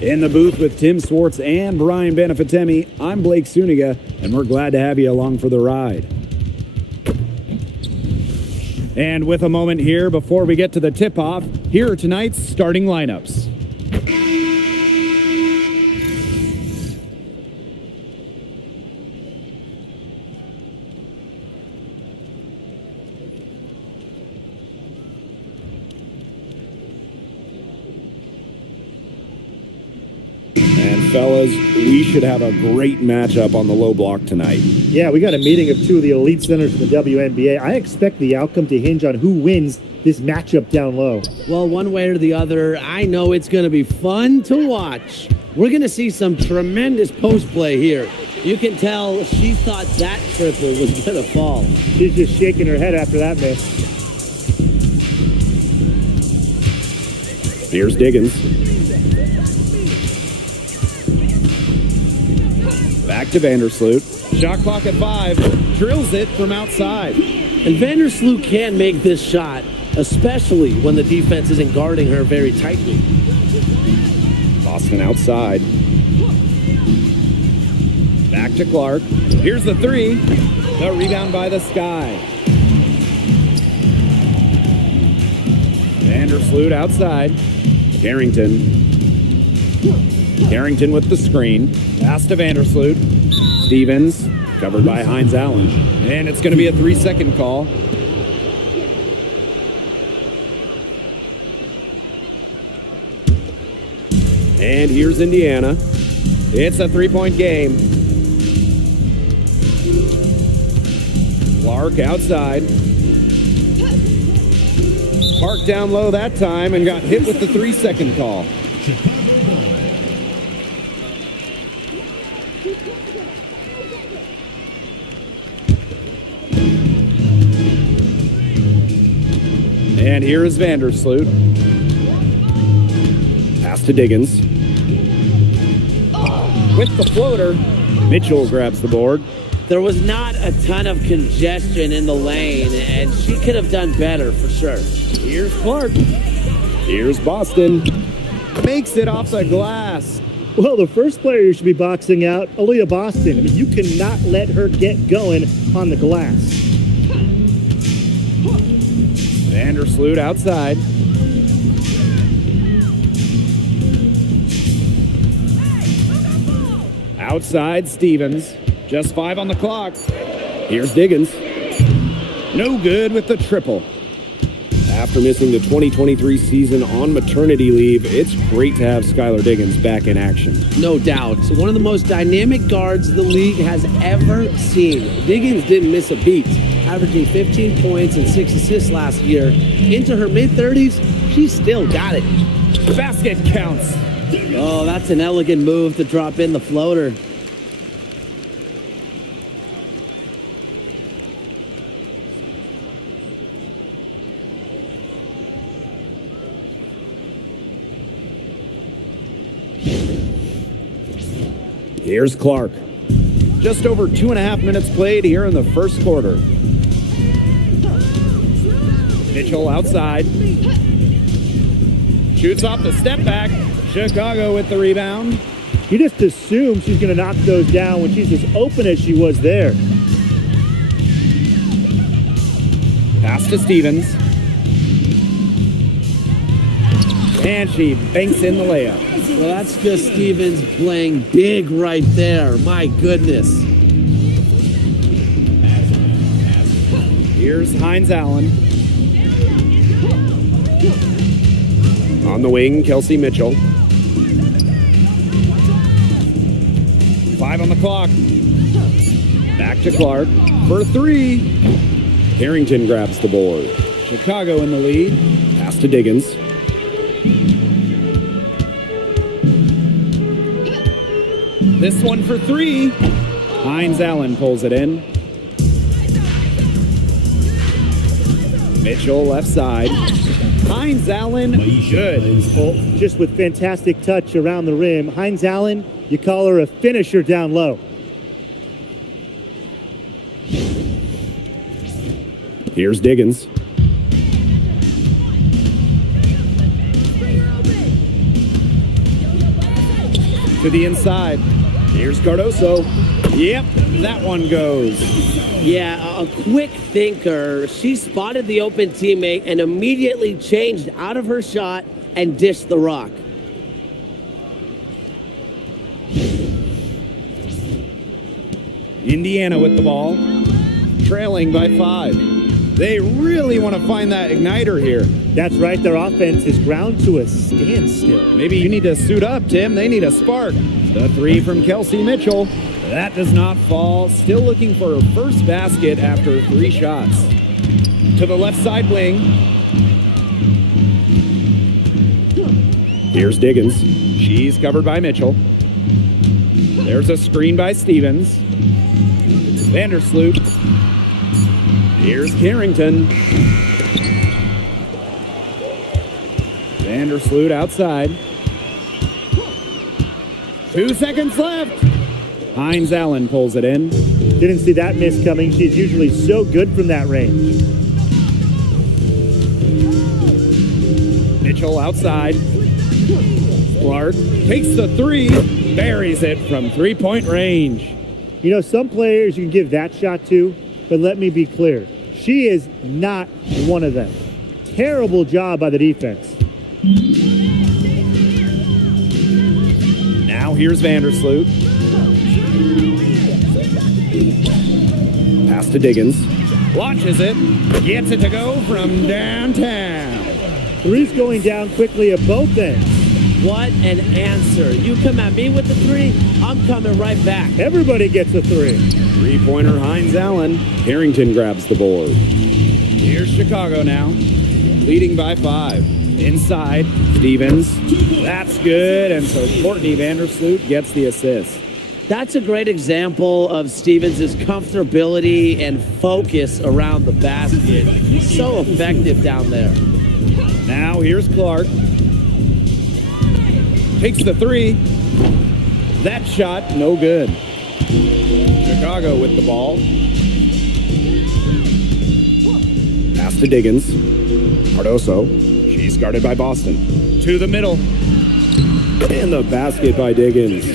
In the booth with Tim Swartz and Brian Benefitemi, I'm Blake Suniga, and we're glad to have you along for the ride. And with a moment here before we get to the tip-off, here are tonight's starting lineups. Fellas, we should have a great matchup on the low block tonight. Yeah, we got a meeting of two of the elite centers in the WNBA. I expect the outcome to hinge on who wins this matchup down low. Well, one way or the other, I know it's going to be fun to watch. We're going to see some tremendous post play here. You can tell she thought that triple was going to fall. She's just shaking her head after that miss. Here's Diggins. Back to Vandersloot. Shot clock at 5. Drills it from outside. And Vandersloot can make this shot, especially when the defense isn't guarding her very tightly. Boston outside. Back to Clark. Here's the 3. The rebound by the Sky. Vandersloot outside. Carrington. Carrington with the screen. Pass to Vandersloot. Stevens, covered by Hines Allen. And it's going to be a 3-second call. And here's Indiana. It's a 3-point game. Clark outside. Park down low that time and got hit with the 3-second call. And here is Vandersloot. Pass to Diggins. With the floater, Mitchell grabs the board. There was not a ton of congestion in the lane, and she could have done better for sure. Here's Clark. Here's Boston. Makes it off the glass. Well, the first player you should be boxing out, Aaliyah Boston. I mean, you cannot let her get going on the glass. Vandersloot outside. Outside Stevens. Just 5 on the clock. Here's Diggins. No good with the triple. After missing the 2023 season on maternity leave, it's great to have Skylar Diggins back in action. No doubt. One of the most dynamic guards the league has ever seen. Diggins didn't miss a beat, averaging 15 points and 6 assists last year. Into her mid-30s, she's still got it. Basket counts. Oh, that's an elegant move to drop in the floater. Here's Clark. Just over 2.5 minutes played here in the first quarter. Mitchell outside. Shoots off the step back. Chicago with the rebound. You just assume she's going to knock those down when she's as open as she was there. Pass to Stevens. And she banks in the layup. Well, that's just Stevens playing big right there. My goodness. Here's Hines Allen. On the wing, Kelsey Mitchell. 5 on the clock. Back to Clark for 3. Carrington grabs the board. Chicago in the lead. Pass to Diggins. This one for 3. Hines Allen pulls it in. Mitchell left side. Hines Allen, good. Well, just with fantastic touch around the rim. Hines Allen, you call her a finisher down low. Here's Diggins. to the inside. Here's Cardoso. Yep, that one goes. Yeah, a quick thinker. She spotted the open teammate and immediately changed out of her shot and dished the rock. Indiana with the ball, trailing by 5. They really want to find that igniter here. That's right. Their offense is ground to a standstill. Maybe you need to suit up, Tim. They need a spark. The 3 from Kelsey Mitchell. That does not fall. Still looking for her first basket after 3 shots. To the left side wing. Here's Diggins. She's covered by Mitchell. There's a screen by Stevens. Vandersloot. Here's Carrington. Vandersloot outside. 2 seconds left. Hines Allen pulls it in. Didn't see that miss coming. She's usually so good from that range. Mitchell outside. Clark takes the 3, buries it from 3-point range. You know, some players you can give that shot to, but let me be clear. She is not one of them. Terrible job by the defense. Now here's Vandersloot. Pass to Diggins. Launches it. Gets it to go from downtown. 3's going down quickly at both ends. What an answer. You come at me with the 3, I'm coming right back. Everybody gets a 3. 3-pointer Hines Allen. Carrington grabs the board. Here's Chicago now. Leading by 5. Inside, Stevens. That's good. And so Courtney Vandersloot gets the assist. That's a great example of Stevens' comfortability and focus around the basket. So effective down there. Now here's Clark. Takes the 3. That shot, no good. Chicago with the ball. Pass to Diggins. Cardoso. She's guarded by Boston. To the middle. And the basket by Diggins.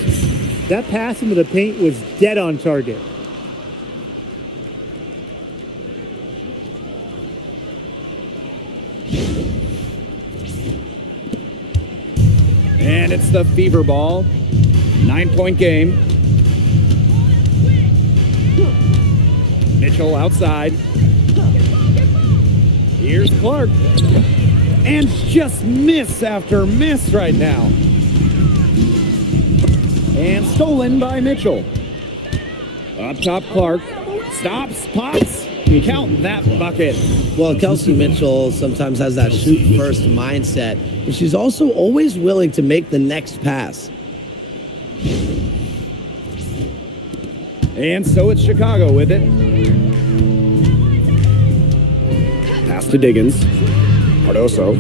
That pass into the paint was dead on target. And it's the Fever ball. 9-point game. Mitchell outside. Here's Clark. And just miss after miss right now. And stolen by Mitchell. Up top, Clark. Stops, pops. Count that bucket. Well, Kelsey Mitchell sometimes has that shoot-first mindset, but she's also always willing to make the next pass. And so it's Chicago with it. Pass to Diggins. Cardoso.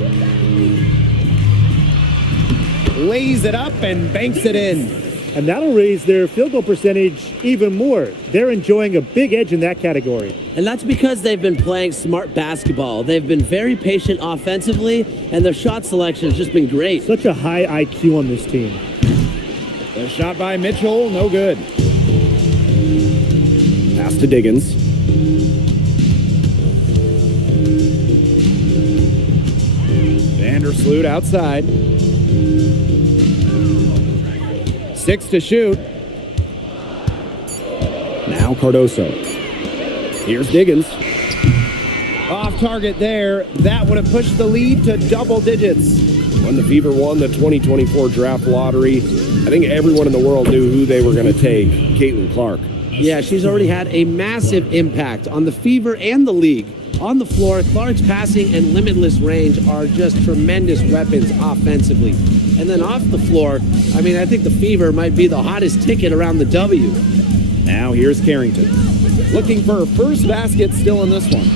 Lays it up and banks it in. And that'll raise their field goal percentage even more. They're enjoying a big edge in that category. And that's because they've been playing smart basketball. They've been very patient offensively, and their shot selection has just been great. Such a high IQ on this team. The shot by Mitchell, no good. Pass to Diggins. Vandersloot outside. 6 to shoot. Now Cardoso. Here's Diggins. Off target there. That would have pushed the lead to double digits. When the Fever won the 2024 draft lottery, I think everyone in the world knew who they were going to take, Caitlin Clark. Yeah, she's already had a massive impact on the Fever and the league. On the floor, Clark's passing and limitless range are just tremendous weapons offensively. And then off the floor, I mean, I think the Fever might be the hottest ticket around the W. Now here's Carrington. Looking for her first basket still in this one.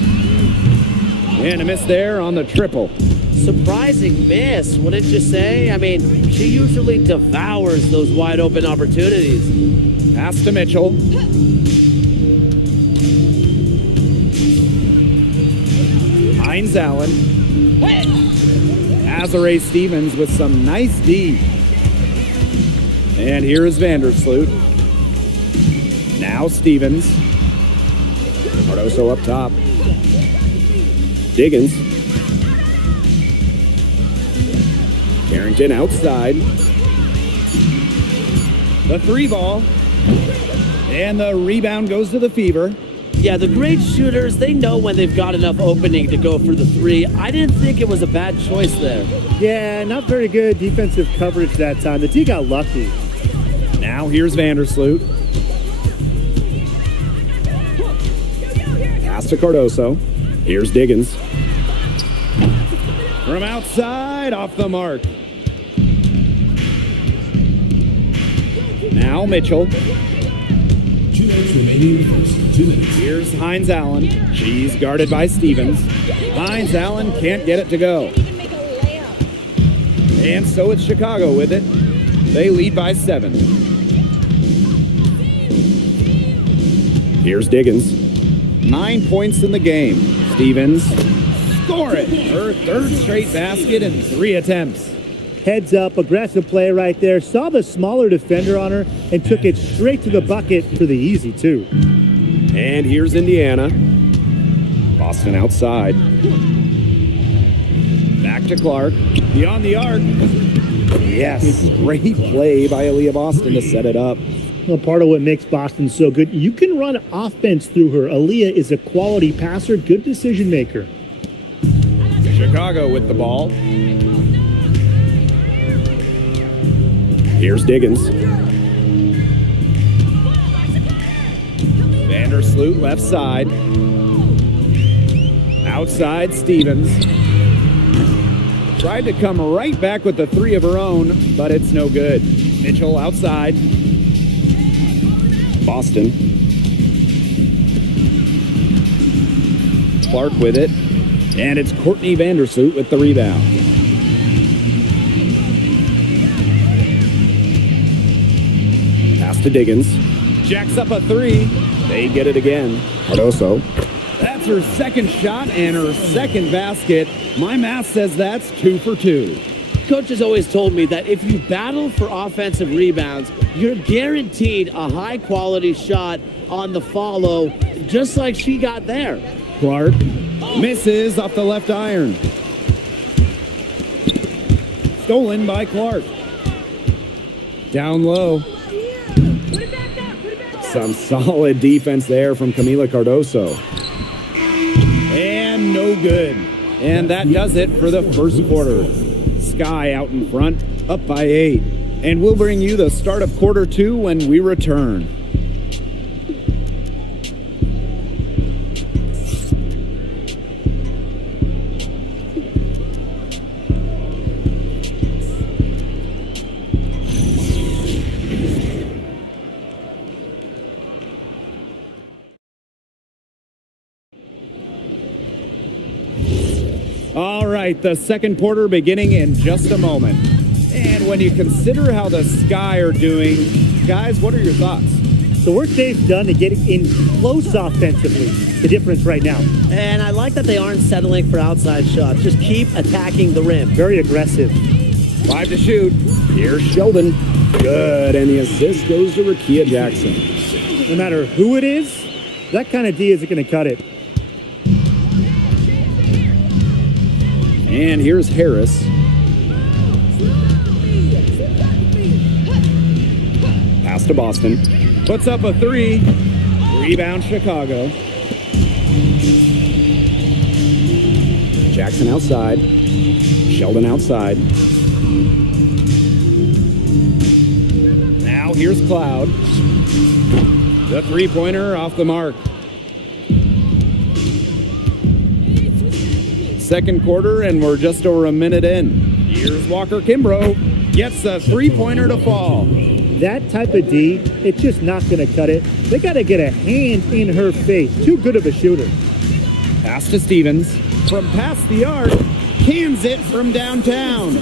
And a miss there on the triple. Surprising miss, wouldn't you say? I mean, she usually devours those wide open opportunities. Pass to Mitchell. Hines Allen. Azare Stevens with some nice D. And here is Vandersloot. Now Stevens. Cardoso up top. Diggins. Carrington outside. The 3 ball. And the rebound goes to the Fever. Yeah, the great shooters, they know when they've got enough opening to go for the 3. I didn't think it was a bad choice there. Yeah, not very good defensive coverage that time. The D got lucky. Now here's Vandersloot. Pass to Cardoso. Here's Diggins. From outside, off the mark. Now Mitchell. 2 minutes remaining in the first. 2 minutes. Here's Hines Allen. She's guarded by Stevens. Hines Allen can't get it to go. And so it's Chicago with it. They lead by 7. Here's Diggins. 9 points in the game. Stevens. Score it. Her 3rd straight basket in 3 attempts. Heads up, aggressive play right there. Saw the smaller defender on her and took it straight to the bucket for the easy 2. And here's Indiana. Boston outside. Back to Clark. Beyond the arc. Yes, great play by Aaliyah Boston to set it up. Well, part of what makes Boston so good, you can run offense through her. Aaliyah is a quality passer, good decision maker. Chicago with the ball. Here's Diggins. Vandersloot left side. Outside Stevens. Tried to come right back with the 3 of her own, but it's no good. Mitchell outside. Boston. Clark with it. And it's Courtney Vandersloot with the rebound. Pass to Diggins. Jacks up a 3. They get it again. Cardoso. That's her 2nd shot and her 2nd basket. My math says that's 2 for 2. Coach has always told me that if you battle for offensive rebounds, you're guaranteed a high-quality shot on the follow, just like she got there. Clark misses off the left iron. Stolen by Clark. Down low. Some solid defense there from Camila Cardoso. And no good. And that does it for the first quarter. Sky out in front, up by 8. And we'll bring you the start of quarter 2 when we return. All right, the second quarter beginning in just a moment. And when you consider how the Sky are doing, guys, what are your thoughts? The work they've done to get in close offensively, the difference right now. And I like that they aren't settling for outside shots. Just keep attacking the rim. Very aggressive. 5 to shoot. Here's Sheldon. Good, and the assist goes to Rakia Jackson. No matter who it is, that kind of D isn't going to cut it. And here's Harris. Pass to Boston. Puts up a 3. Rebound Chicago. Jackson outside. Sheldon outside. Now here's Cloud. The 3-pointer off the mark. Second quarter, and we're just over a minute in. Here's Walker Kimbrough. Gets a 3-pointer to fall. That type of D, it's just not going to cut it. They got to get a hand in her face. Too good of a shooter. Pass to Stevens. From past the arc, cans it from downtown.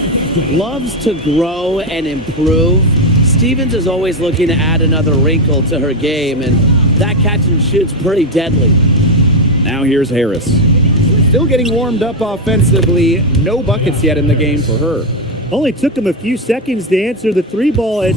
Loves to grow and improve. Stevens is always looking to add another wrinkle to her game, and that catch and shoot's pretty deadly. Now here's Harris. Still getting warmed up offensively. No buckets yet in the game for her. Only took them a few seconds to answer the three ball at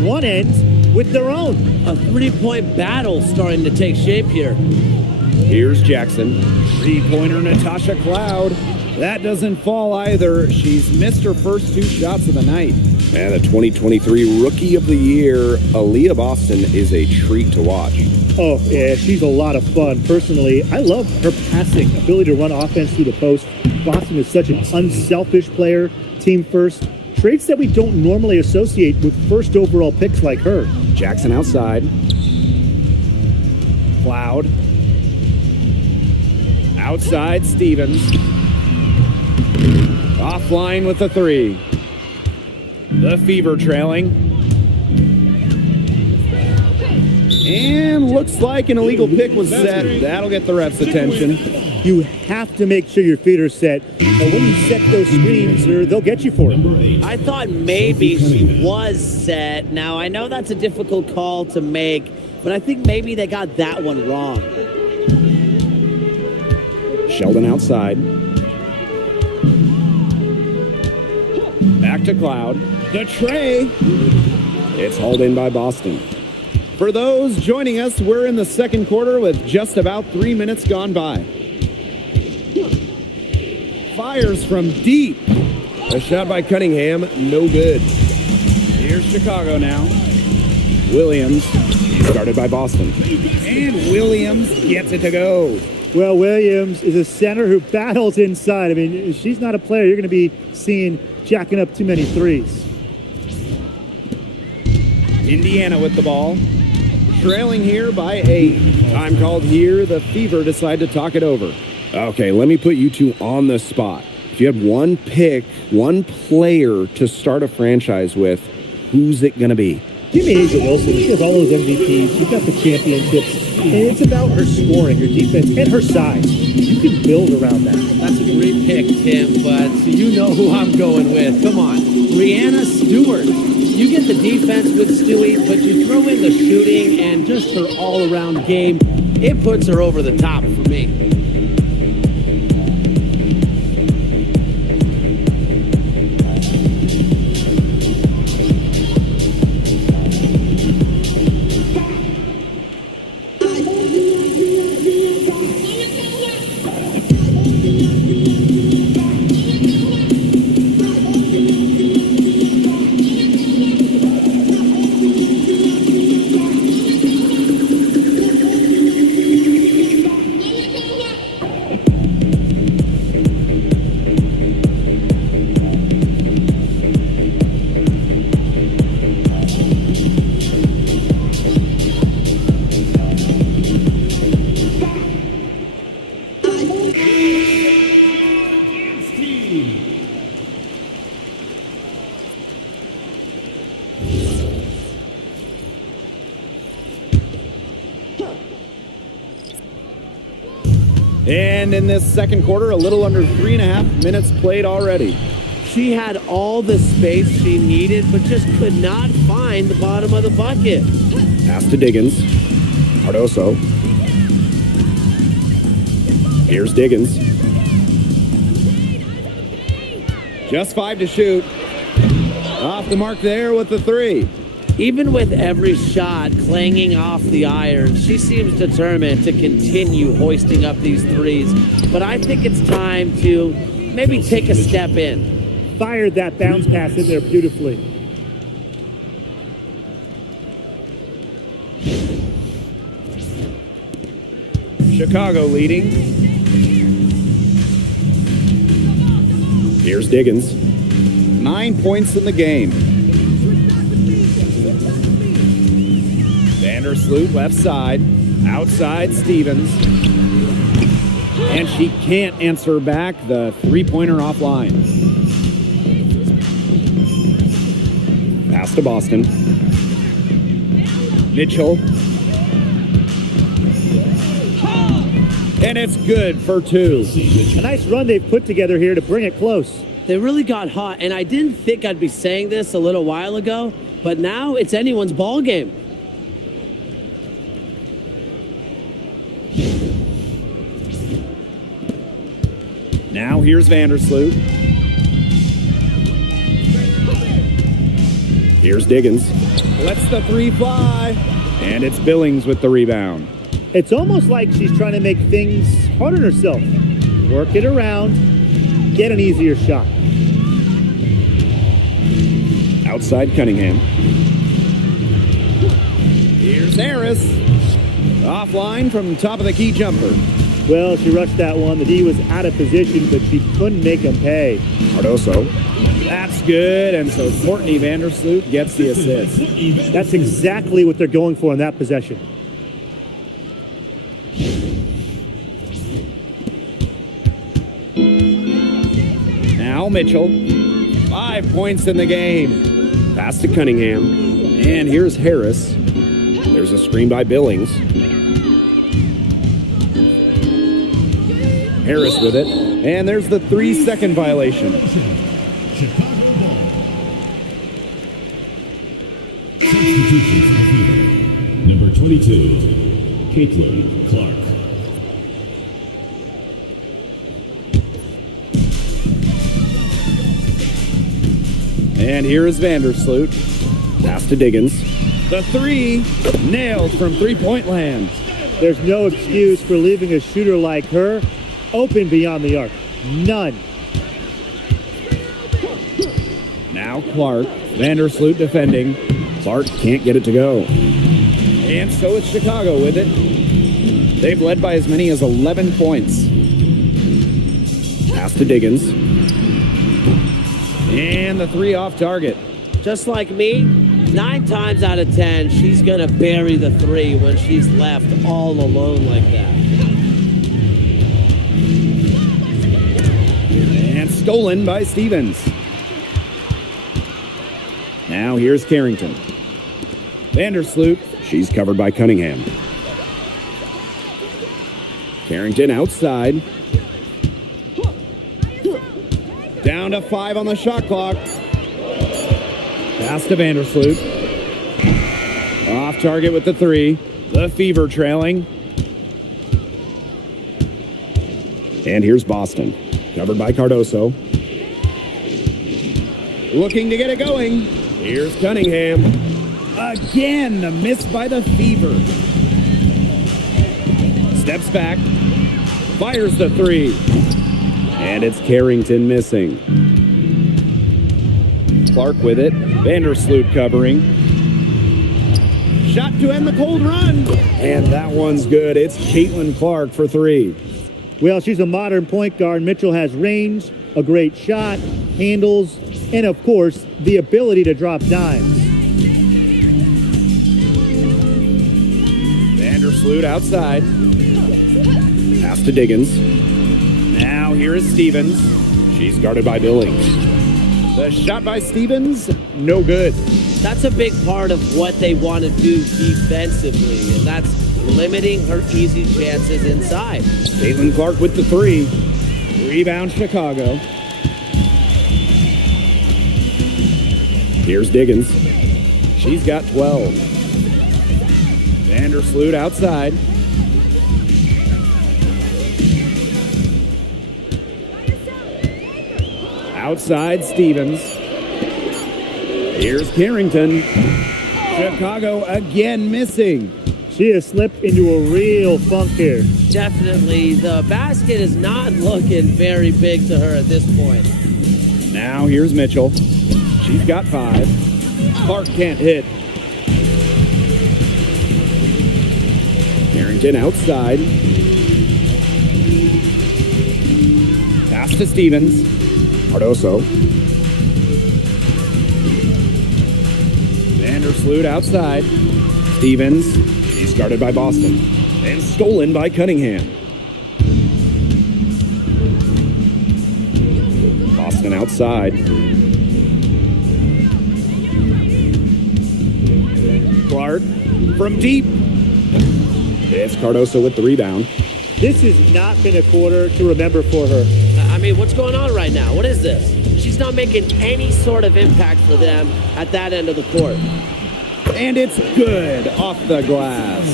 one end with their own. A three-point battle starting to take shape here. Here's Jackson. Three-pointer Natasha Cloud. That doesn't fall either. She's missed her first 2 shots of the night. And the 2023 Rookie of the Year, Aaliyah Boston, is a treat to watch. Oh, yeah, she's a lot of fun. Personally, I love her passing, ability to run offense through the post. Boston is such an unselfish player, team first. Traits that we don't normally associate with first overall picks like her. Jackson outside. Cloud. Outside Stevens. Offline with the 3. The Fever trailing. And looks like an illegal pick was set. That'll get the ref's attention. You have to make sure your feet are set. And when you set those screens, they'll get you for it. I thought maybe she was set. Now, I know that's a difficult call to make, but I think maybe they got that one wrong. Sheldon outside. Back to Cloud. The tray. It's hauled in by Boston. For those joining us, we're in the second quarter with just about 3 minutes gone by. Fires from deep. A shot by Cunningham, no good. Here's Chicago now. Williams, started by Boston. And Williams gets it to go. Well, Williams is a center who battles inside. I mean, she's not a player you're going to be seeing jacking up too many threes. Indiana with the ball. Trailing here by 8. Time called here. The Fever decide to talk it over. Okay, let me put you two on the spot. If you had one pick, one player to start a franchise with, who's it going to be? Give me A'ja Wilson. She has all those MVPs. She's got the championships. And it's about her scoring, her defense, and her size. You can build around that. That's a great pick, Tim, but you know who I'm going with. Come on. Brianna Stewart. You get the defense with Stewie, but you throw in the shooting and just her all-around game. It puts her over the top for me. And in this second quarter, a little under 3.5 minutes played already. She had all the space she needed, but just could not find the bottom of the bucket. Pass to Diggins. Cardoso. Here's Diggins. Just 5 to shoot. Off the mark there with the 3. Even with every shot clanging off the iron, she seems determined to continue hoisting up these threes. But I think it's time to maybe take a step in. Fired that bounce pass in there beautifully. Chicago leading. Here's Diggins. 9 points in the game. Vandersloot left side. Outside Stevens. And she can't answer back the three-pointer offline. Pass to Boston. Mitchell. And it's good for 2. A nice run they've put together here to bring it close. They really got hot, and I didn't think I'd be saying this a little while ago, but now it's anyone's ball game. Now here's Vandersloot. Here's Diggins. Lets the three fly. And it's Billings with the rebound. It's almost like she's trying to make things hard on herself. Work it around, get an easier shot. Outside Cunningham. Here's Harris. Offline from top of the key jumper. Well, she rushed that one. The D was out of position, but she couldn't make him pay. Cardoso. That's good, and so Courtney Vandersloot gets the assist. That's exactly what they're going for in that possession. Now Mitchell. 5 points in the game. Pass to Cunningham. And here's Harris. There's a screen by Billings. Harris with it. And there's the 3-second violation. Chicago ball. Substitutions for the field. Number 22, Caitlin Clark. And here is Vandersloot. Pass to Diggins. The three nailed from three-point land. There's no excuse for leaving a shooter like her open beyond the arc. None. Now Clark. Vandersloot defending. Clark can't get it to go. And so it's Chicago with it. They've led by as many as 11 points. Pass to Diggins. And the three off target. Just like me, 9 times out of 10, she's going to bury the three when she's left all alone like that. And stolen by Stevens. Now here's Carrington. Vandersloot. She's covered by Cunningham. Carrington outside. Down to 5 on the shot clock. Pass to Vandersloot. Off target with the three. The Fever trailing. And here's Boston. Covered by Cardoso. Looking to get it going. Here's Cunningham. Again, the miss by the Fever. Steps back. Fires the three. And it's Carrington missing. Clark with it. Vandersloot covering. Shot to end the cold run. And that one's good. It's Caitlin Clark for three. Well, she's a modern point guard. Mitchell has range, a great shot, handles, and of course, the ability to drop dimes. Vandersloot outside. Pass to Diggins. Now here is Stevens. She's guarded by Billings. The shot by Stevens, no good. That's a big part of what they want to do defensively, and that's limiting her easy chances inside. Caitlin Clark with the three. Rebound Chicago. Here's Diggins. She's got 12. Vandersloot outside. Outside Stevens. Here's Carrington. Chicago again missing. She has slipped into a real funk here. Definitely, the basket is not looking very big to her at this point. Now here's Mitchell. She's got 5. Clark can't hit. Carrington outside. Pass to Stevens. Cardoso. Vandersloot outside. Stevens. She's guarded by Boston. And stolen by Cunningham. Boston outside. Clark from deep. It's Cardoso with the rebound. This has not been a quarter to remember for her. I mean, what's going on right now? What is this? She's not making any sort of impact for them at that end of the court. And it's good off the glass.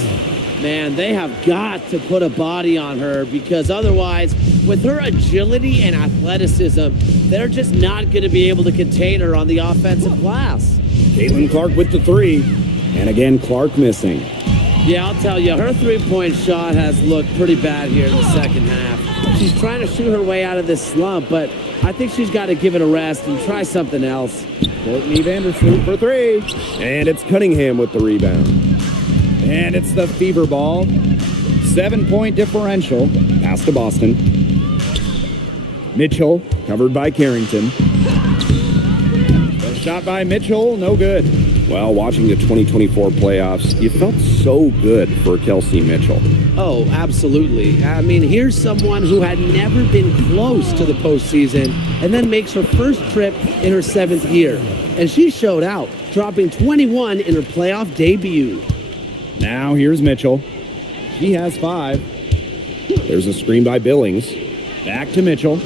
Man, they have got to put a body on her because otherwise, with her agility and athleticism, they're just not going to be able to contain her on the offensive glass. Caitlin Clark with the three. And again, Clark missing. Yeah, I'll tell you, her three-point shot has looked pretty bad here in the second half. She's trying to shoot her way out of this slump, but I think she's got to give it a rest and try something else. Courtney Vandersloot for three. And it's Cunningham with the rebound. And it's the Fever ball. 7-point differential. Pass to Boston. Mitchell, covered by Carrington. The shot by Mitchell, no good. Well, watching the 2024 playoffs, you felt so good for Kelsey Mitchell. Oh, absolutely. I mean, here's someone who had never been close to the postseason and then makes her first trip in her 7th year. And she showed out, dropping 21 in her playoff debut. Now here's Mitchell. He has 5. There's a screen by Billings. Back to Mitchell.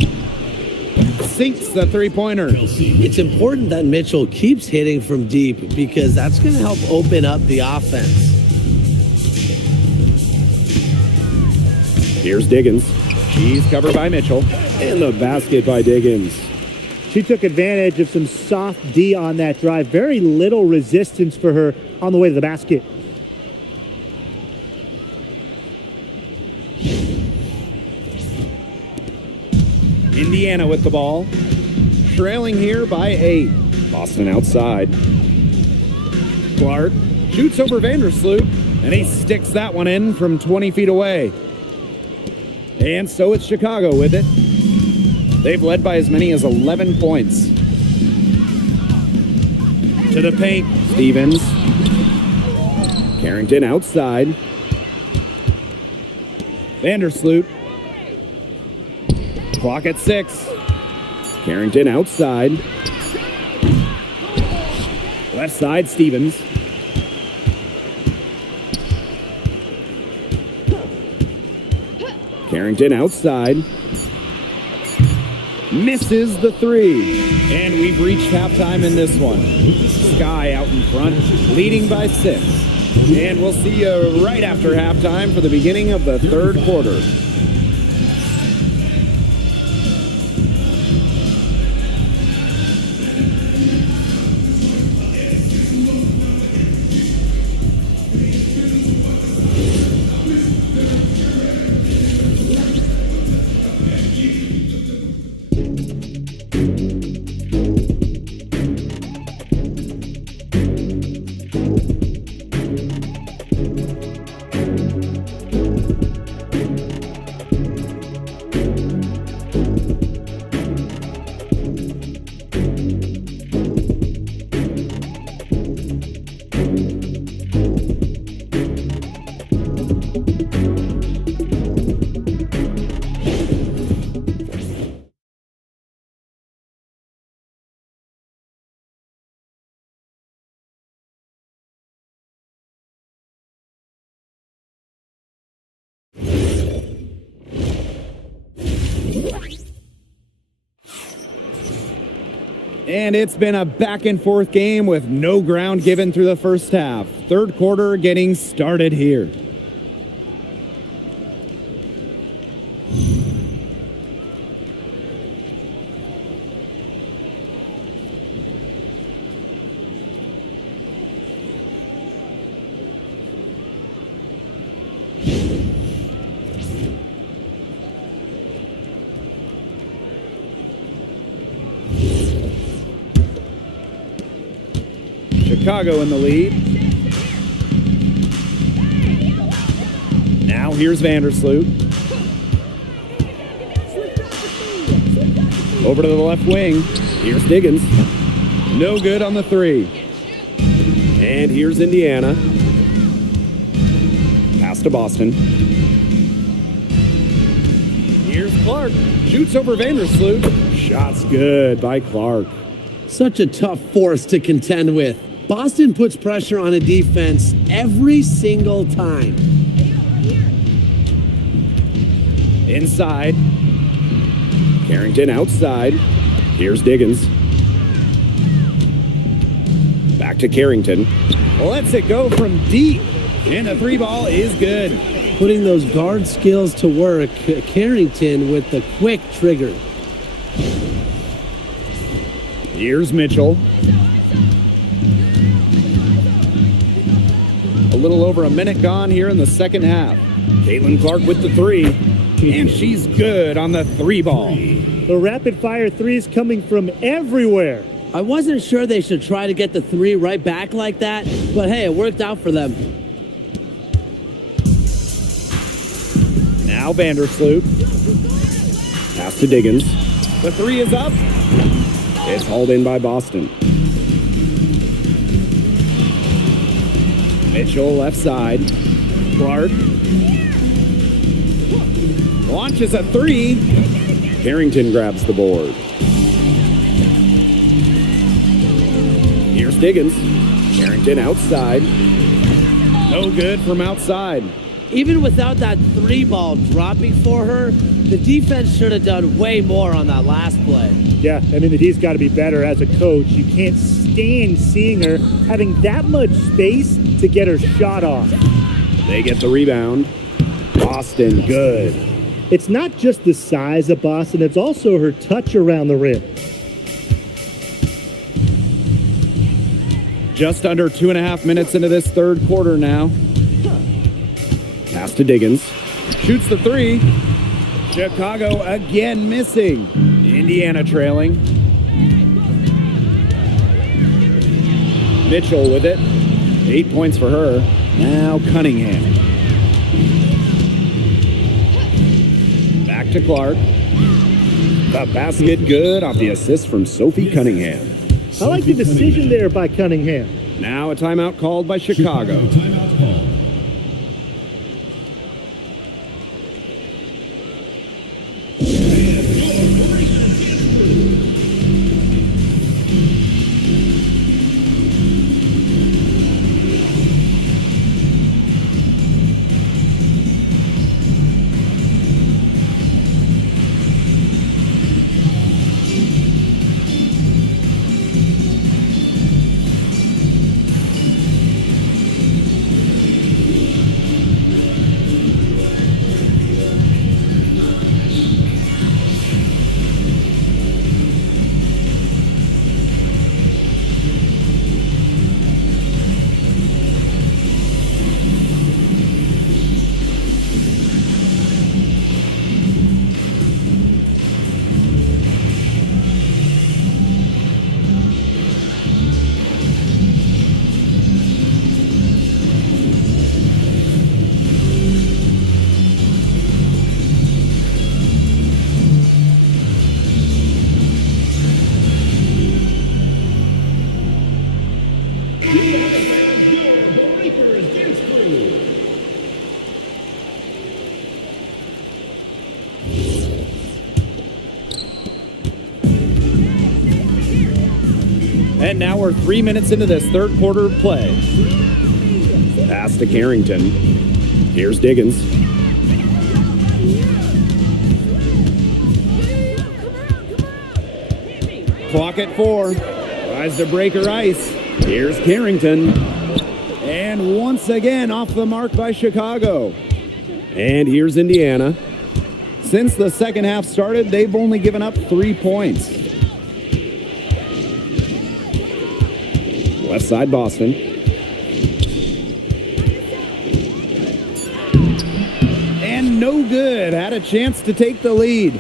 Sinks the three-pointer. It's important that Mitchell keeps hitting from deep because that's going to help open up the offense. Here's Diggins. She's covered by Mitchell. And the basket by Diggins. She took advantage of some soft D on that drive. Very little resistance for her on the way to the basket. Indiana with the ball. Trailing here by 8. Boston outside. Clark shoots over Vandersloot, and he sticks that one in from 20 feet away. And so it's Chicago with it. They've led by as many as 11 points. To the paint, Stevens. Carrington outside. Vandersloot. Clock at 6. Carrington outside. Left side, Stevens. Carrington outside. Misses the 3. And we've reached halftime in this one. Sky out in front, leading by 6. And we'll see you right after halftime for the beginning of the third quarter. And it's been a back-and-forth game with no ground given through the first half. Third quarter getting started here. Chicago in the lead. Now here's Vandersloot. Over to the left wing. Here's Diggins. No good on the 3. And here's Indiana. Pass to Boston. Here's Clark. Shoots over Vandersloot. Shot's good by Clark. Such a tough force to contend with. Boston puts pressure on a defense every single time. Inside. Carrington outside. Here's Diggins. Back to Carrington. Lets it go from deep. And the 3 ball is good. Putting those guard skills to work, Carrington with the quick trigger. Here's Mitchell. little over a minute gone here in the second half. Caitlin Clark with the three, and she's good on the three ball. The rapid-fire threes coming from everywhere. I wasn't sure they should try to get the three right back like that, but hey, it worked out for them. Now Vandersloot. Pass to Diggins. The three is up. It's hauled in by Boston. Mitchell left side. Clark. Launches a three. Carrington grabs the board. Here's Diggins. Carrington outside. No good from outside. Even without that three ball dropping for her, the defense should have done way more on that last play. Yeah, I mean, the D's got to be better as a coach. You can't stand seeing her having that much space to get her shot off. They get the rebound. Boston, good. It's not just the size of Boston, it's also her touch around the rim. Just under 2.5 minutes into this third quarter now. Pass to Diggins. Shoots the three. Chicago again missing. Indiana trailing. Mitchell with it. 8 points for her. Now Cunningham. Back to Clark. The basket good off the assist from Sophie Cunningham. I like the decision there by Cunningham. Now a timeout called by Chicago. Timeout call. And now we're 3 minutes into this third quarter of play. Pass to Carrington. Here's Diggins. Clock at 4. Tries to break her ice. Here's Carrington. And once again off the mark by Chicago. And here's Indiana. Since the second half started, they've only given up 3 points. Left side Boston. And no good. Had a chance to take the lead.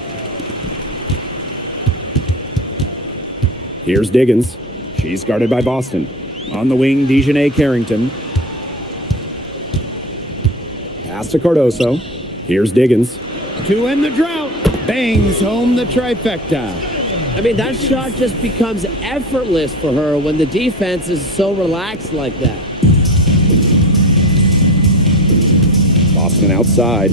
Here's Diggins. She's guarded by Boston. On the wing, Dejanay Carrington. Pass to Cardoso. Here's Diggins. To end the drought. Bangs home the trifecta. I mean, that shot just becomes effortless for her when the defense is so relaxed like that. Boston outside.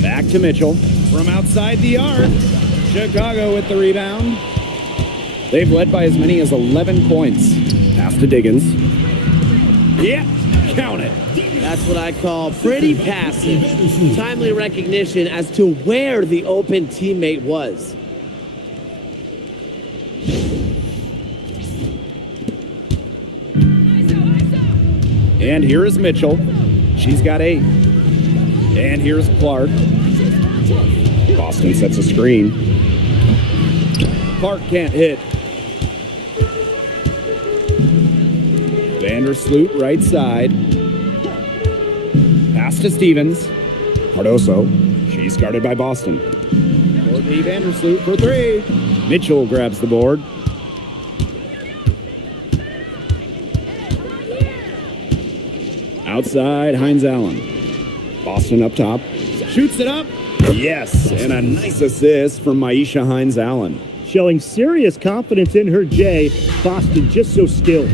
Back to Mitchell. From outside the arc. Chicago with the rebound. They've led by as many as 11 points. Pass to Diggins. Yeah, count it. That's what I call pretty passive. Timely recognition as to where the open teammate was. And here is Mitchell. She's got 8. And here's Clark. Boston sets a screen. Clark can't hit. Vandersloot right side. Pass to Stevens. Cardoso. She's guarded by Boston. Courtney Vandersloot for three. Mitchell grabs the board. Outside, Hines Allen. Boston up top. Shoots it up. Yes, and a nice assist from Maisha Hines Allen. Showing serious confidence in her J. Boston just so skilled.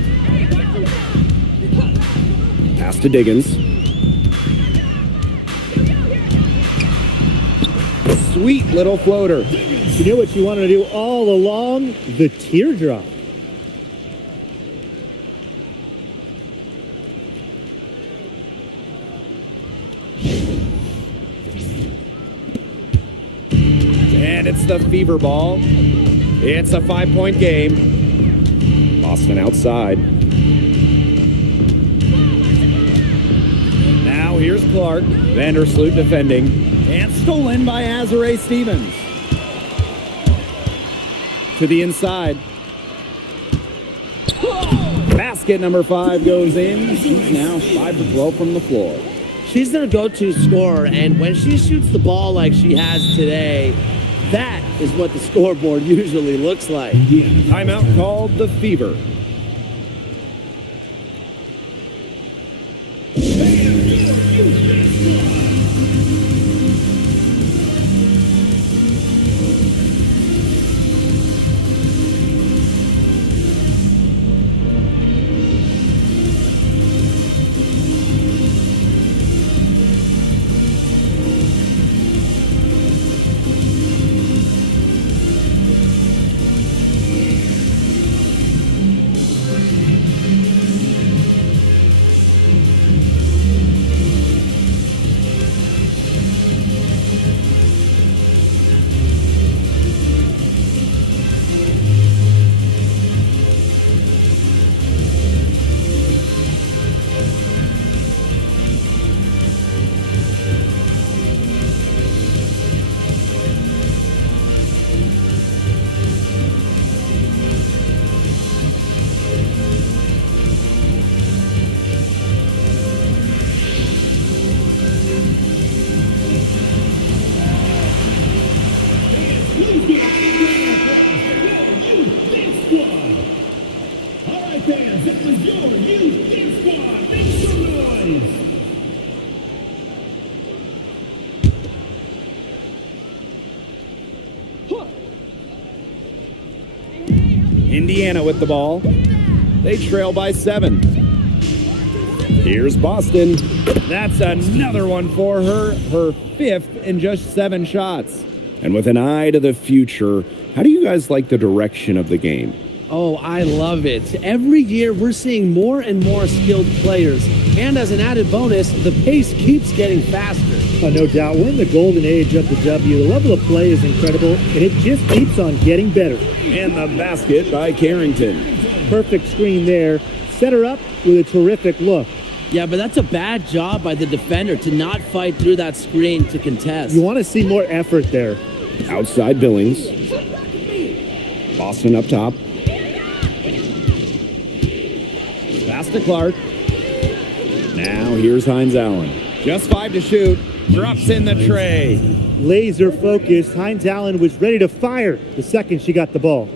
Pass to Diggins. Sweet little floater. You know what you wanted to do all along? The teardrop. And it's the fever ball. It's a 5-point game. Boston outside. Now here's Clark. Vandersloot defending. And stolen by Azare Stevens. To the inside. Basket number 5 goes in. She's now 5 for 12 from the floor. She's their go-to scorer, and when she shoots the ball like she has today, that is what the scoreboard usually looks like. Timeout called the Fever. Indiana with the ball. They trail by 7. Here's Boston. That's another one for her. Her 5th in just 7 shots. And with an eye to the future, how do you guys like the direction of the game? Oh, I love it. Every year we're seeing more and more skilled players. And as an added bonus, the pace keeps getting faster. No doubt, we're in the golden age of the W. The level of play is incredible, and it just keeps on getting better. And the basket by Carrington. Perfect screen there. Set her up with a terrific look. Yeah, but that's a bad job by the defender to not fight through that screen to contest. You want to see more effort there. Outside Billings. Boston up top. Pass to Clark. Now here's Hines Allen. Just 5 to shoot. Drops in the tray. Laser focused. Hines Allen was ready to fire the second she got the ball.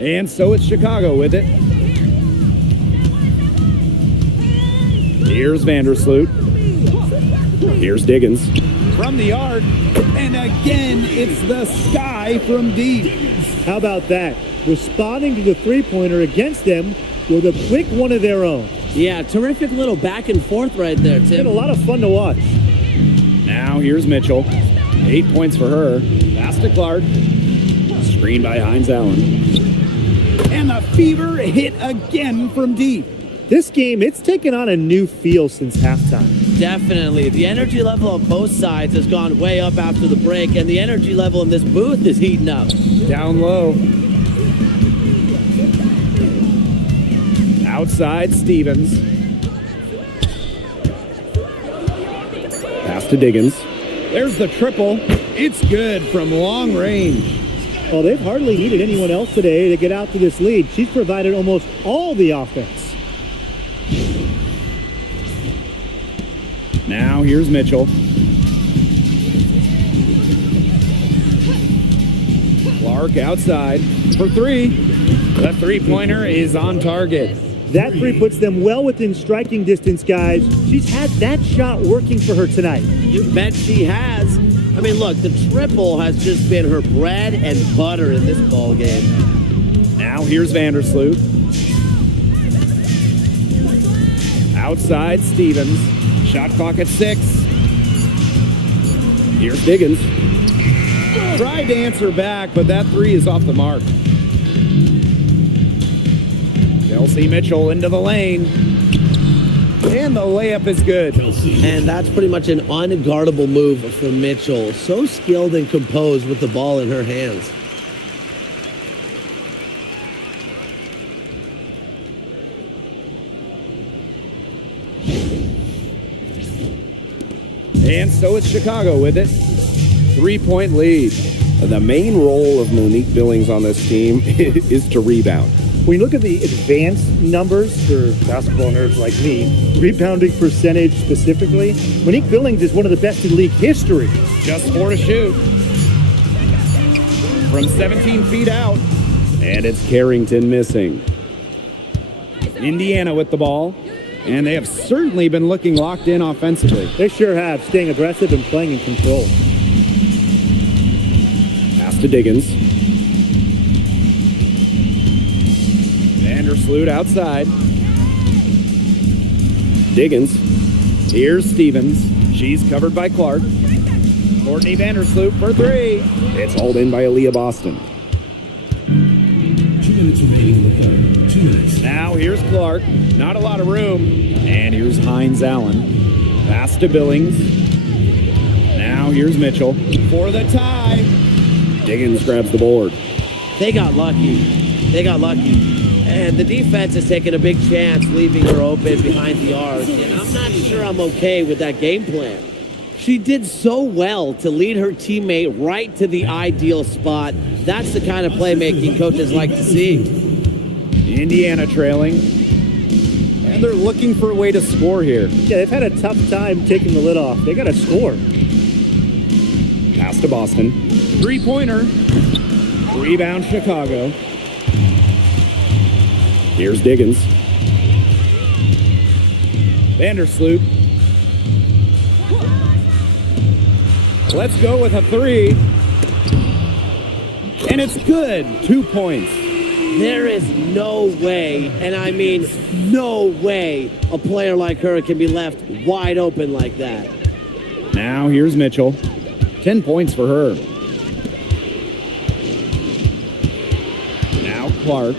And so it's Chicago with it. Here's Vandersloot. Here's Diggins. From the arc. And again, it's the sky from deep. How about that? Responding to the three-pointer against them with a quick one of their own. Yeah, terrific little back and forth right there, Tim. Been a lot of fun to watch. Now here's Mitchell. 8 points for her. Pass to Clark. Screen by Hines Allen. And the Fever hit again from deep. This game, it's taken on a new feel since halftime. Definitely. The energy level on both sides has gone way up after the break, and the energy level in this booth is heating up. Down low. Outside Stevens. Pass to Diggins. There's the triple. It's good from long range. Well, they've hardly needed anyone else today to get out to this lead. She's provided almost all the offense. Now here's Mitchell. Clark outside for three. The three-pointer is on target. That three puts them well within striking distance, guys. She's had that shot working for her tonight. You bet she has. I mean, look, the triple has just been her bread and butter in this ball game. Now here's Vandersloot. Outside Stevens. Shot clock at 6. Here's Diggins. Tried to answer back, but that three is off the mark. Chelsea Mitchell into the lane. And the layup is good. And that's pretty much an unguardable move from Mitchell. So skilled and composed with the ball in her hands. And so it's Chicago with it. 3-point lead. The main role of Monique Billings on this team is to rebound. When you look at the advanced numbers for basketball nerds like me, rebounding percentage specifically, Monique Billings is one of the best in league history. Just 4 to shoot. From 17 feet out. And it's Carrington missing. Indiana with the ball. And they have certainly been looking locked in offensively. They sure have, staying aggressive and playing in control. Pass to Diggins. Vandersloot outside. Diggins. Here's Stevens. She's covered by Clark. Courtney Vandersloot for 3. It's hauled in by Aaliyah Boston. 2 minutes remaining in the third. 2 minutes. Now here's Clark. Not a lot of room. And here's Hines Allen. Pass to Billings. Now here's Mitchell for the tie. Diggins grabs the board. They got lucky. They got lucky. And the defense is taking a big chance, leaving her open behind the arc. And I'm not sure I'm okay with that game plan. She did so well to lead her teammate right to the ideal spot. That's the kind of playmaking coaches like to see. Indiana trailing. And they're looking for a way to score here. Yeah, they've had a tough time taking the lid off. They got to score. Pass to Boston. Three-pointer. Rebound Chicago. Here's Diggins. Vandersloot. Let's go with a 3. And it's good. 2 points. There is no way, and I mean no way, a player like her can be left wide open like that. Now here's Mitchell. 10 points for her. Now Clark.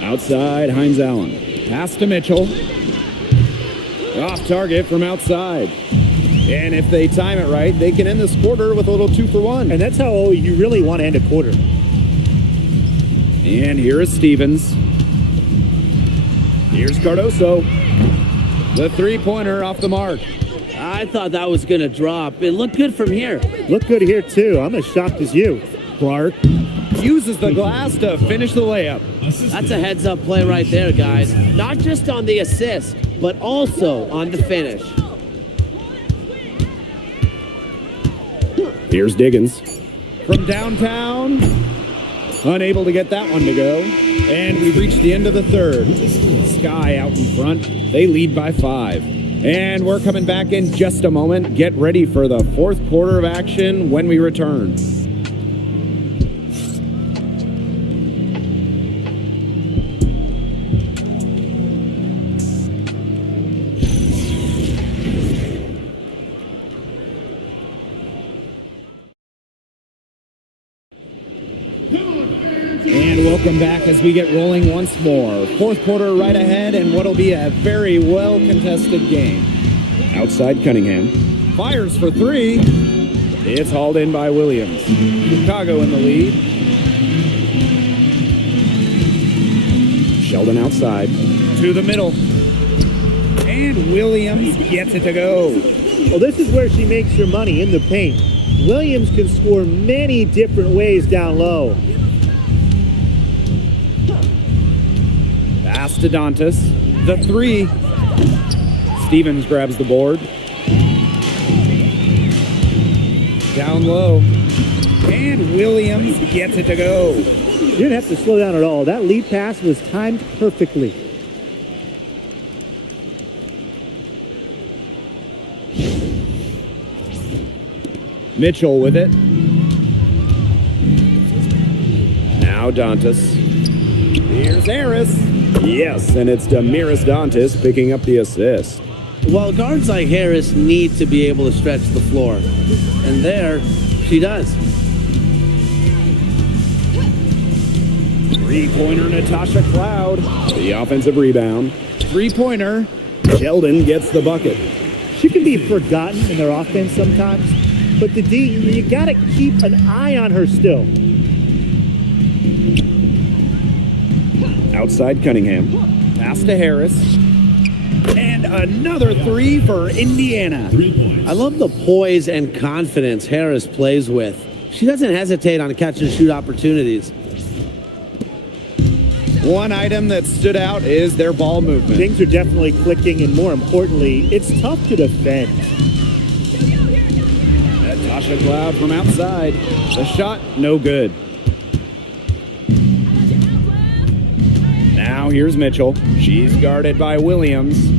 Outside, Hines Allen. Pass to Mitchell. Off target from outside. And if they time it right, they can end this quarter with a little 2-for-1. And that's how you really want to end a quarter. And here is Stevens. Here's Cardoso. The three-pointer off the mark. I thought that was going to drop. It looked good from here. Look good here, too. I'm as shocked as you. Clark uses the glass to finish the layup. That's a heads-up play right there, guys. Not just on the assist, but also on the finish. Here's Diggins. From downtown. Unable to get that one to go. And we've reached the end of the third. Sky out in front. They lead by 5. And we're coming back in just a moment. Get ready for the fourth quarter of action when we return. And welcome back as we get rolling once more. Fourth quarter right ahead and what'll be a very well-contested game. Outside Cunningham. Fires for 3. It's hauled in by Williams. Chicago in the lead. Sheldon outside. To the middle. And Williams gets it to go. Well, this is where she makes her money, in the paint. Williams can score many different ways down low. Pass to Dantas. The three. Stevens grabs the board. Down low. And Williams gets it to go. You didn't have to slow down at all. That lead pass was timed perfectly. Mitchell with it. Now Dantas. Here's Harris. Yes, and it's Damiris Dantas picking up the assist. Well, guards like Harris need to be able to stretch the floor. And there, she does. Three-pointer Natasha Cloud. The offensive rebound. Three-pointer. Sheldon gets the bucket. She can be forgotten in their offense sometimes, but the D, you got to keep an eye on her still. Outside Cunningham. Pass to Harris. And another three for Indiana. 3 points. I love the poise and confidence Harris plays with. She doesn't hesitate on catch and shoot opportunities. One item that stood out is their ball movement. Things are definitely clicking, and more importantly, it's tough to defend. Natasha Cloud from outside. The shot, no good. Now here's Mitchell. She's guarded by Williams.